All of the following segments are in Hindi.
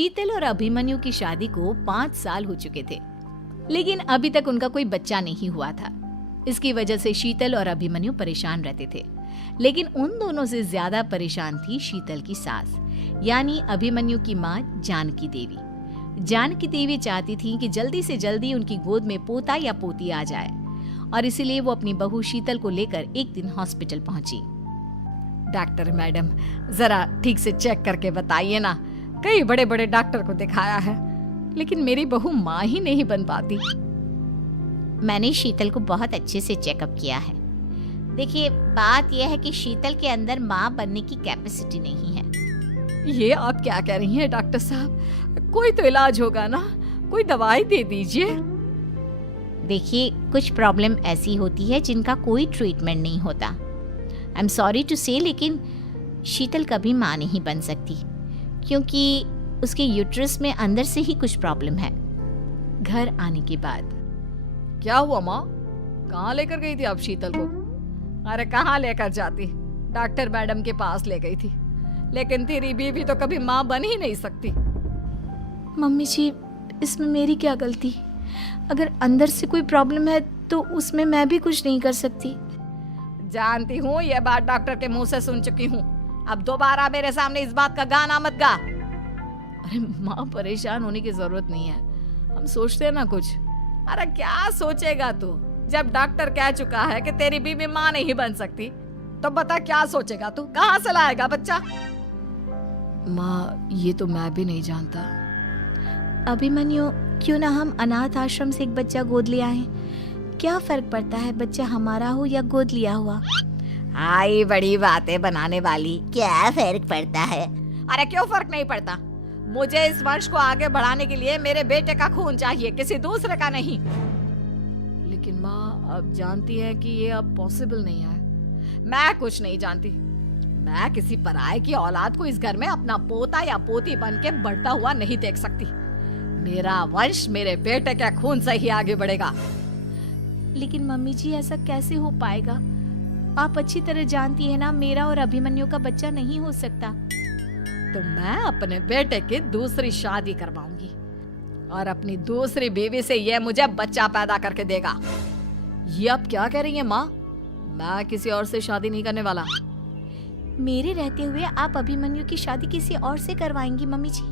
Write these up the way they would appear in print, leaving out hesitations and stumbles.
शीतल और अभिमन्यु की शादी को 5 साल हो चुके थे, लेकिन अभी तक उनका कोई बच्चा नहीं हुआ था। इसकी वजह से शीतल और अभिमन्यु परेशान रहते थे, लेकिन उन दोनों से ज्यादा परेशान थी शीतल की सास, यानी अभिमन्यु की माँ जानकी देवी। जानकी देवी चाहती थी कि जल्दी से जल्दी उनकी गोद में पोता या पोती आ जाए, और इसीलिए वो अपनी बहू शीतल को लेकर एक दिन हॉस्पिटल पहुंची। डॉक्टर मैडम, जरा ठीक से चेक करके बताइए ना। कई बड़े बड़े डॉक्टर को दिखाया है, लेकिन मेरी बहू माँ ही नहीं बन पाती। मैंने शीतल को बहुत अच्छे से चेकअप किया है। देखिए, बात यह है कि शीतल के अंदर माँ बनने की कैपेसिटी नहीं है। ये आप क्या कह रही हैं डॉक्टर साहब? कोई तो इलाज होगा ना, कोई दवाई दे दीजिए। देखिए, कुछ प्रॉब्लम ऐसी होती है जिनका कोई ट्रीटमेंट नहीं होता। आई एम सॉरी टू से, लेकिन शीतल कभी माँ नहीं बन सकती, क्योंकि उसके यूट्रस में अंदर से ही कुछ प्रॉब्लम है। घर आने के बाद क्या हुआ माँ? कहाँ लेकर गई थी आप शीतल को? अरे कहाँ लेकर जाती, डॉक्टर मैडम के पास ले गई थी, लेकिन तेरी बीवी तो कभी माँ बन ही नहीं सकती। मम्मी जी, इसमें मेरी क्या गलती? अगर अंदर से कोई प्रॉब्लम है तो उसमें मैं भी कुछ नहीं कर सकती। जानती हूँ, ये बात डॉक्टर के मुंह से सुन चुकी हूँ। अब दोबारा मेरे सामने इस बात का गाना मत गा। अरे माँ, परेशान होने की जरूरत नहीं है, हम सोचते हैं ना कुछ। अरे क्या सोचेगा तू? जब डॉक्टर कह चुका है कि तेरी बीवी माँ नहीं बन सकती, तो बता क्या सोचेगा तू? कहाँ से लाएगा बच्चा? माँ, ये तो मैं भी नहीं जानता। अभिमन्यु, क्यों ना हम अनाथ आश्रम से एक बच्चा गोद ले आए? क्या फर्क पड़ता है बच्चा हमारा हो या गोद लिया हुआ? आई बड़ी बातें बनाने वाली। क्या फर्क पड़ता है? अरे क्यों फर्क नहीं पड़ता? मुझे इस वंश को आगे बढ़ाने के लिए मेरे बेटे का खून चाहिए, किसी दूसरे का नहीं। लेकिन माँ, आप जानती है कि ये अब पॉसिबल नहीं है। मैं कुछ नहीं जानती। मैं किसी पराये की औलाद को इस घर में अपना पोता या पोती बन के बढ़ता हुआ नहीं देख सकती। मेरा वंश मेरे बेटे के खून से ही आगे बढ़ेगा। लेकिन मम्मी जी, ऐसा कैसे हो पाएगा? आप अच्छी तरह जानती है ना, मेरा और अभिमन्यु का बच्चा नहीं हो सकता। तो मैं अपने बेटे की दूसरी शादी करवाऊंगी, और अपनी दूसरी बीवी से ये मुझे बच्चा पैदा करके देगा। ये आप क्या कह रही हैं माँ? मैं किसी और से शादी नहीं करने वाला। मेरे रहते हुए आप अभिमन्यु की शादी किसी और से करवाएंगी? मम्मी जी,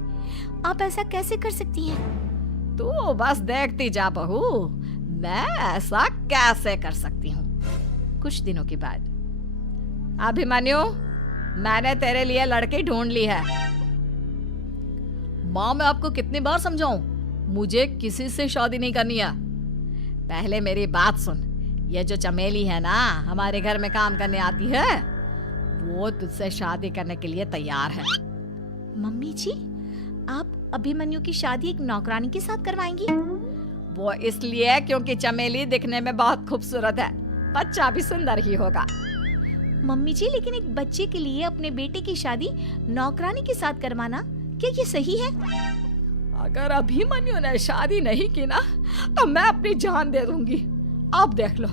आप ऐसा कैसे कर सकती हैं? तू बस देखती जा बहू, मैं ऐसा कैसे कर सकती हूँ। कुछ दिनों के बाद, अभिमन्यु, मैंने तेरे लिए लड़की ढूंढ ली है। माँ, मैं आपको कितनी बार समझाऊं, मुझे किसी से शादी नहीं करनी है। पहले मेरी बात सुन। ये जो चमेली है ना, हमारे घर में काम करने आती है, वो तुझसे शादी करने के लिए तैयार है। मम्मी जी, आप अभिमन्यु की शादी एक नौकरानी के साथ करवाएंगी? वो इसलिए क्योंकि चमेली दिखने में बहुत खूबसूरत है, बच्चा भी सुंदर ही होगा। मम्मी जी, लेकिन एक बच्चे के लिए अपने बेटे की शादी नौकरानी के साथ करवाना, क्या ये सही है? अगर अभिमन्यु ने शादी नहीं की ना, तो मैं अपनी जान दे दूंगी। अब देख लो,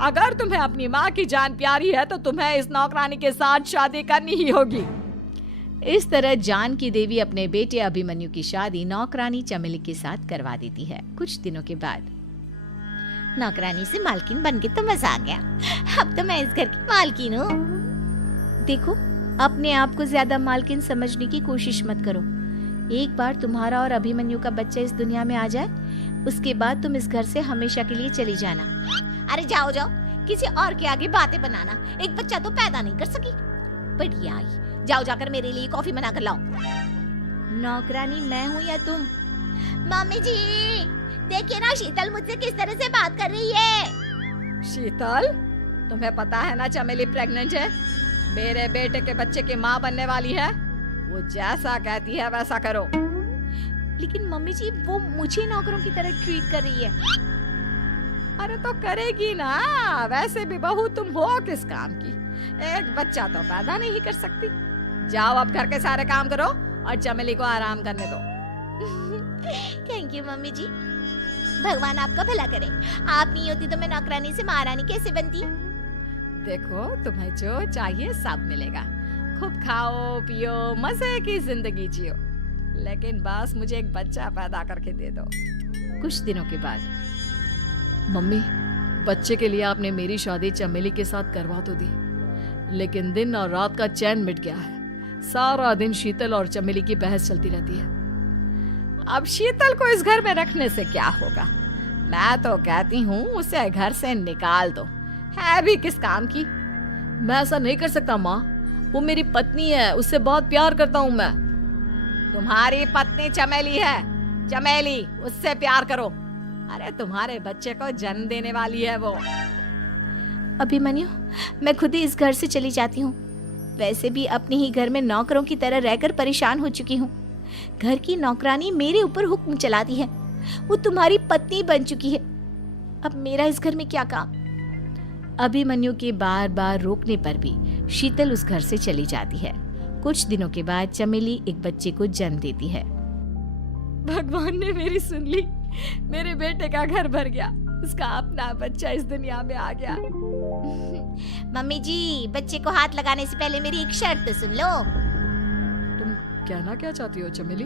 अगर तुम्हें अपनी माँ की जान प्यारी है तो तुम्हें इस नौकरानी के साथ शादी करनी ही होगी। इस तरह जानकी देवी अपने बेटे अभिमन्यु की शादी नौकरानी चमेली के साथ करवा देती है। कुछ दिनों के बाद, नौकरानी से मालकिन बन के तो मजा आ गया। अब तो मैं इस घर की मालकिन हूँ। देखो, अपने आप को ज्यादा मालकिन समझने की कोशिश मत करो। एक बार तुम्हारा और अभिमन्यु का बच्चा इस दुनिया में आ जाए, उसके बाद तुम इस घर से हमेशा के लिए चली जाना। अरे जाओ जाओ, किसी और के आगे बातें बनाना। एक बच्चा तो पैदा नहीं कर सकी, बढ़िया आई। जाओ, जाकर मेरे लिए कॉफी बना कर लाओ। नौकरानी मैं हूँ या तुम? मम्मी जी, देखिए ना शीतल मुझसे किस तरह से बात कर रही है। शीतल, तुम्हें पता है ना चमेली प्रेग्नेंट है, मेरे बेटे के बच्चे की माँ बनने वाली है। वो जैसा कहती है वैसा करो। लेकिन मम्मी जी, वो मुझे नौकरों की तरह ट्रीट कर रही है। अरे तो करेगी ना, वैसे भी बहू तुम हो किस काम की? एक बच्चा तो पैदा नहीं कर सकती। जाओ, अब घर के सारे काम करो और चमेली को आराम करने दो। थैंक यू मम्मी जी, भगवान आपका भला करे। आप नहीं होती तो मैं नौकरानी से महारानी कैसे बनती? देखो, तुम्हें जो चाहिए सब मिलेगा। खूब खाओ पियो, मजे की जिंदगी जियो। लेकिन बस मुझे एक बच्चा पैदा करके दे दो। कुछ दिनों के बाद, मम्मी, बच्चे के लिए आपने मेरी शादी चमेली के साथ करवा तो दी, लेकिन दिन और रात का चैन मिट गया है। सारा दिन शीतल और चमेली की बहस चलती रहती है। अब शीतल को इस घर में रखने से क्या होगा? मैं तो कहती हूँ उसे घर से निकाल दो, है भी किस काम की। मैं ऐसा नहीं कर सकता माँ, वो मेरी पत्नी है, उससे बहुत प्यार करता हूँ मैं। तुम्हारी पत्नी चमेली है, चमेली, उससे प्यार करो। अरे तुम्हारे बच्चे को जन्म देने वाली है वो। अभिमन्यु, मैं खुद ही इस घर से चली जाती हूँ। वैसे भी अपने ही घर में नौकरों की तरह रहकर परेशान हो चुकी हूँ। घर की नौकरानी मेरे ऊपर हुक्म चलाती है, वो तुम्हारी पत्नी बन चुकी है। अब मेरा इस घर में क्या काम? अभिमन्यु के बार बार रोकने पर भी शीतल उस घर से चली जाती है। कुछ दिनों के बाद चमेली एक बच्चे को जन्म देती है। भगवान ने मेरी सुन ली, मेरे बेटे का घर भर गया, उसका अपना बच्चा इस दुनिया में आ गया। मम्मी जी, बच्चे को हाथ लगाने से पहले मेरी एक शर्त सुन लो। तुम कहना क्या चाहती हो चमेली?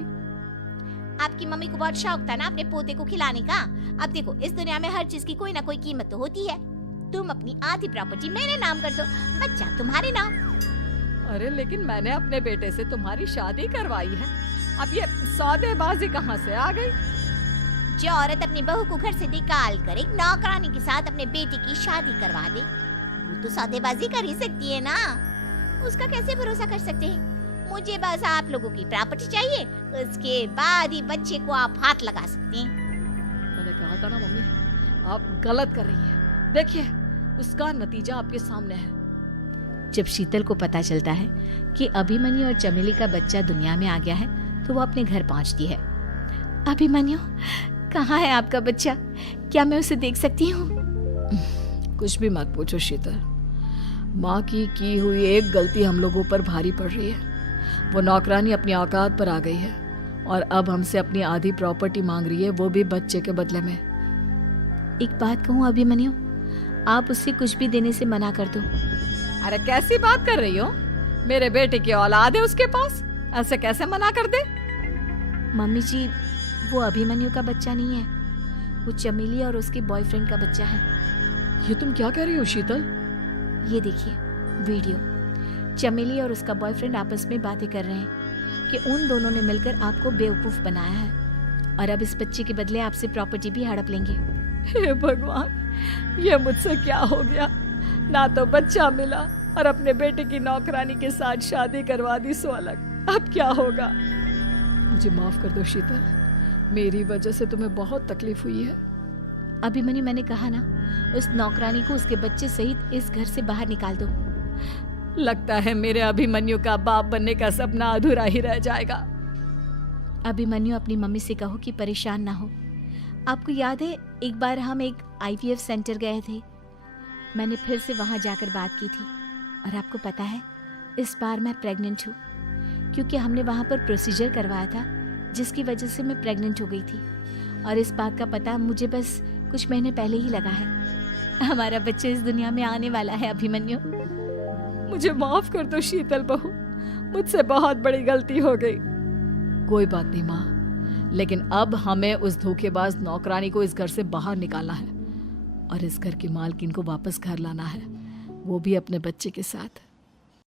आपकी मम्मी को बहुत शौक था ना अपने पोते को खिलाने का। अब देखो, इस दुनिया में हर चीज की कोई ना कोई कीमत तो होती है। तुम अपनी आधी प्रॉपर्टी मेरे नाम कर दो, बच्चा तुम्हारे नाम। अरे लेकिन मैंने अपने बेटे से तुम्हारी शादी करवाई है, अब ये सौदेबाजी कहाँ से आ गई? जो औरत अपनी बहू को घर से निकाल कर एक नौकरानी के साथ अपने बेटे की शादी करवा दे, वो तो सौदेबाजी कर ही सकती है ना। उसका कैसे भरोसा कर सकते हैं? मुझे बस आप लोगों की प्रॉपर्टी चाहिए, उसके बाद ही बच्चे को आप हाथ लगा सकते हैं। मैंने कहा था ना मम्मी, आप गलत कर रही हैं। देखिए, उसका नतीजा आपके सामने है। जब शीतल को पता चलता है कि अभिमन्यु और चमेली का बच्चा दुनिया में आ गया है, तो वो अपने घर पहुंचती है। अभिमन्यु, कहाँ है आपका बच्चा? क्या मैं उसे देख सकती हूँ? कुछ भी मत पूछो शीतल, माँ की हुई एक गलती हम लोगों पर भारी पड़ रही है। वो नौकरानी अपनी औकात पर आ गई है और अब हमसे अपनी आधी प्रॉपर्टी मांग रही है, वो भी बच्चे के बदले में। एक बात कहूँ अभिमन्यु, आप उससे कुछ भी देने से मना कर दो। अरे कैसी बात कर रही हो? मेरे बेटे की औलाद है उसके पास, ऐसे कैसे मना कर दे? मम्मी जी, वो अभिमन्यु का बच्चा नहीं है, वो चमेली और उसके बॉयफ्रेंड का बच्चा है। ये तुम क्या कह रही हो शीतल? ये देखिए वीडियो, चमेली और उसका बॉयफ्रेंड आपस में बातें कर रहे हैं कि उन दोनों ने मिलकर आपको बेवकूफ बनाया है और अब इस बच्चे के बदले आपसे प्रॉपर्टी भी हड़प लेंगे। हे भगवान, ये मुझसे क्या हो गया? ना तो बच्चा मिला और अपने बेटे की नौकरानी के साथ शादी करवा दी सो अलग। अब क्या होगा? मुझे माफ कर दो शीतल, मेरी वजह से तुम्हें बहुत तकलीफ हुई है। अभिमन्यु, मैंने कहा ना, उस नौकरानी को उसके बच्चे सहित इस घर से बाहर निकाल दो। लगता है मेरे अभिमन्यु का बाप बनने का सपना अधूरा ही रह जाएगा। अभिमन्यु, अपनी मम्मी से कहो कि परेशान ना हो। आपको याद है, एक बार हम एक IVF सेंटर गए थे, मैंने फिर से वहां जाकर बात की थी और आपको पता है, इस बार मैं प्रेग्नेंट हूँ, क्योंकि हमने वहां पर प्रोसीजर करवाया था जिसकी वजह से मैं प्रेग्नेंट हो गई थी। और इस बात का पता मुझे बस कुछ महीने पहले ही लगा है। हमारा बच्चा इस दुनिया में आने वाला है अभिमन्यु। मुझे माफ कर दो शीतल बहू, मुझसे बहुत बड़ी गलती हो गई। कोई बात नहीं माँ, लेकिन अब हमें उस धोखेबाज नौकरानी को इस घर से बाहर निकालना है और इस घर की मालकिन को वापस घर लाना है, वो भी अपने बच्चे के साथ।